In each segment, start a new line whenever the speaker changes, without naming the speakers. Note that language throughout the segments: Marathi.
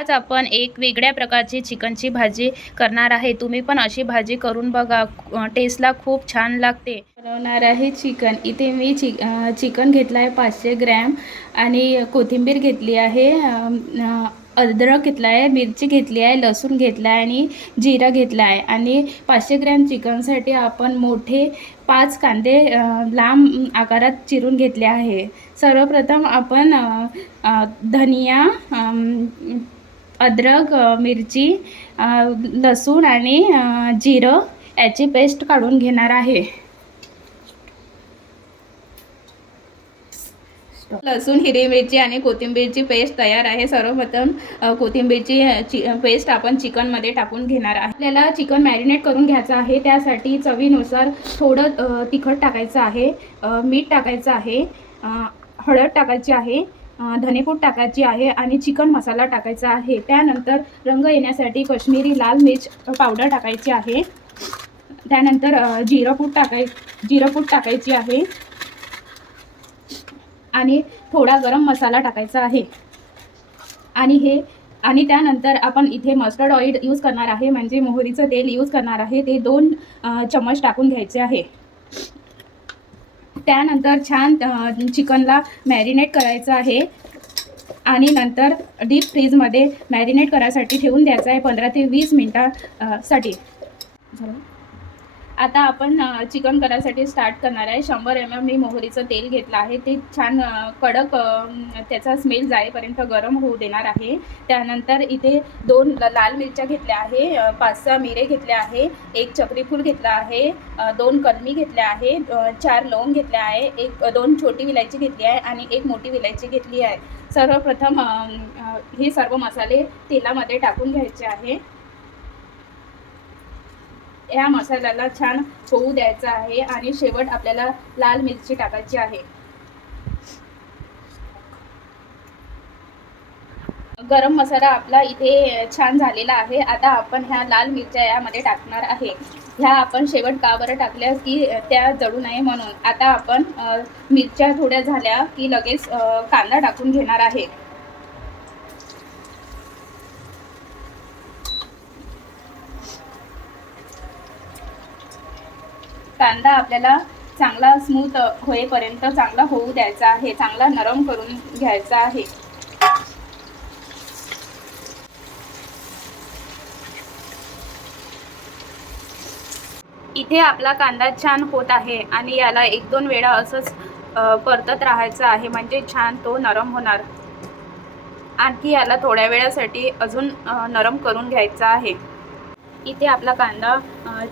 आज आपण एक वेगळ्या प्रकारची चिकनची भाजी करणार आहे. तुम्ही पण अशी भाजी करून बघा. टेस्टला खूप छान लागते.
बनवणार आहे चिकन. इथे मी चि चिकन घेतलं आहे पाचशे ग्रॅम आणि कोथिंबीर घेतली आहे. अद्रक घेतला आहे मिरची घेतली आहे लसूण घेतला आहे आणि जिरा घेतला आहे आणि पाचशे ग्रॅम चिकनसाठी आपण मोठे पाच कांदे लांब आकारात चिरून घेतले आहे. सर्वप्रथम आपण धनिया अद्रक मिरची लसूण आणि जिरं याची पेस्ट काढून घेणार आहे. लसूण हिरवी मिरची आणि कोथिंबीरची पेस्ट तयार आहे. सर्वप्रथम कोथिंबीरची चि पेस्ट आपण चिकनमध्ये टाकून घेणार आहे. आपल्याला चिकन मॅरिनेट करून घ्यायचं आहे. त्यासाठी चवीनुसार थोडं तिखट टाकायचं आहे मीठ टाकायचं आहे हळद टाकायची आहे धनेपूड टाकायची आहे आणि चिकन मसाला टाकायचा आहे. त्यानंतर रंग येण्यासाठी कश्मीरी लाल मिर्च पावडर टाकायची आहे. त्यानंतर अ, टाकाय जिरं टाकायची आहे. आणि थोडा गरम मसाला टाकायचा आहे. आणि हे आणि त्यानंतर आपण इथे मस्टर्ड ऑइल यूज करणार आहे. म्हणजे मोहरीचं तेल यूज करणार आहे. ते दोन चम्मच टाकून घ्यायचे आहे. त्यानंतर छान चिकनला मॅरिनेट करायचं आहे. आणि नंतर डीप फ्रीजमध्ये मॅरिनेट करायसाठी ठेवून द्यायचं आहे पंधरा ते वीस मिनटासाठी. साठी झालं आता आपण चिकन करायसाठी स्टार्ट करणार आहे. शंभर एम एम मी मोहरीचं तेल घेतलं आहे. ते छान कडक त्याचा स्मेल जाईपर्यंत गरम होऊ देणार आहे. त्यानंतर इथे दोन लाल मिरच्या घेतल्या आहे पाच सहा मिरे घेतले आहे एक चक्रीफूल घेतला आहे दोन कलमी घेतल्या आहे चार लवंग घेतल्या आहे एक दोन छोटी विलायची घेतली आहे आणि एक मोठी विलायची घेतली आहे. सर्वप्रथम हे सर्व मसाले तेलामध्ये टाकून घ्यायचे आहे. या मसाल्याला छान होऊ द्यायचा आहे आणि शेवट आपल्याला लाल मिरची टाकायची आहे. गरम मसाला आपला इथे छान झालेला आहे. आता आपण ह्या लाल मिरच्या यामध्ये टाकणार आहे. ह्या आपण शेवट का बरं टाकल्या की त्या जळू नये म्हणून. आता आपण मिरच्या थोड्या झाल्या की लगेच कांदा टाकून घेणार आहे. कांदा आपल्याला चांगला स्मूथ होईपर्यंत चांगला होऊ द्यायचा आहे चांगला नरम करून घ्यायचा आहे. इथे आपला कांदा छान होत आहे आणि याला एक दोन वेळा असंच परतत राहायचं आहे म्हणजे छान तो नरम होणार. आणखी याला थोड्या वेळासाठी अजून नरम करून घ्यायचा आहे. इथे आपला कांदा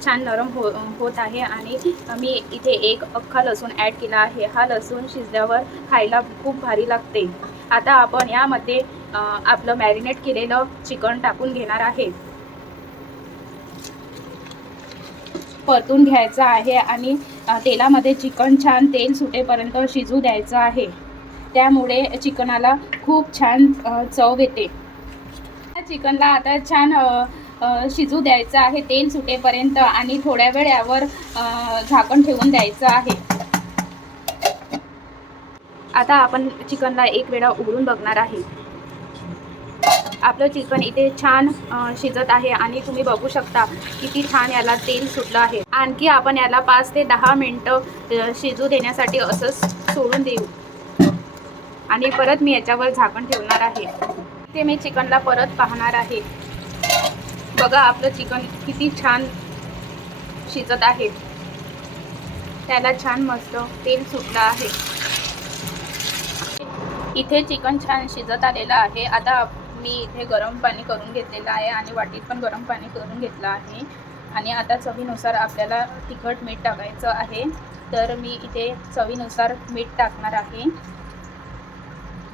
छान नरम हो होत आहे आणि मी इथे एक अख्खा लसूण ॲड केला आहे. हा लसूण शिजल्यावर खायला खूप भारी लागते. आता आपण यामध्ये आपलं मॅरिनेट केलेलं चिकन टाकून घेणार आहे. परतून घ्यायचं आहे आणि तेलामध्ये चिकन छान तेल सुटेपर्यंत शिजू द्यायचं आहे. त्यामुळे चिकनाला खूप छान चव येते. चिकनला आता छान शिजू द्यायचं आहे तेल सुटेपर्यंत आणि थोड्या वेळ यावर झाकण ठेवून द्यायचं आहे. आता आपण चिकनला एक वेळा उघडून बघणार आहे. आपलं चिकन इथे छान शिजत आहे आणि तुम्ही बघू शकता किती छान याला तेल सुटलं आहे. आणखी आपण याला पाच ते दहा मिनटं शिजू देण्यासाठी असंच सोडून देऊ. आणि परत मी याच्यावर झाकण ठेवणार आहे. ते मी चिकनला परत पाहणार आहे. बघा आपलं चिकन किती छान शिजत आहे. त्याला छान मस्त तेल सुटलं आहे. इथे चिकन छान शिजत आलेलं आहे. आता मी इथे गरम पाणी करून घेतलेलं आहे आणि वाटीत पण गरम पाणी करून घेतलं आहे. आणि आता चवीनुसार आपल्याला तिखट मीठ टाकायचं आहे. तर मी इथे चवीनुसार मीठ टाकणार आहे.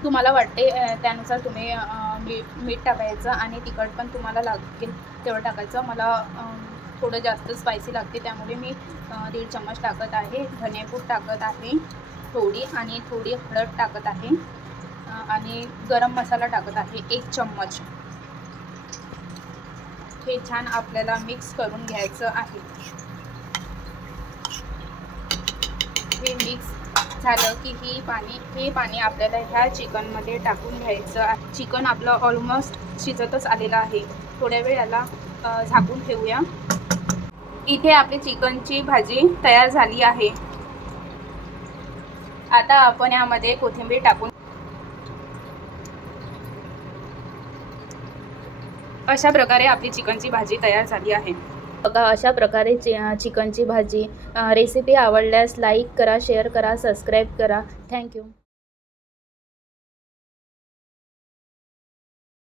तुम्हाला वाटते त्यानुसार तुम्ही मीठ मीठ टाकायचं आणि तिखट पण तुम्हाला लागेल तेवढं टाकायचं. मला थोडं जास्त स्पायसी लागते त्यामुळे मी दीड चम्मच टाकत आहे. धनेपूड टाकत आहे थोडी आणि थोडी हळद टाकत आहे. आणि गरम मसाला टाकत आहे एक चम्मच. हे छान आपल्याला मिक्स करून घ्यायचं आहे. हे मिक्स झालं की ही पाणी हे पाणी आपल्याला ह्या चिकनमध्ये टाकून घ्यायचं आहे. चिकन आपलं ऑलमोस्ट शिजतच आलेलं आहे. थोड्या वेळ याला झाकून ठेवूया. इथे आपली चिकनची भाजी तयार झाली आहे. आता आपण यामध्ये कोथिंबीर टाकून अशा प्रकारे आपली चिकनची भाजी तयार झाली आहे.
बघा अशा प्रकारे चि चिकनची भाजी रेसिपी आवडल्यास लाईक करा शेअर करा सबस्क्राईब करा. थँक्यू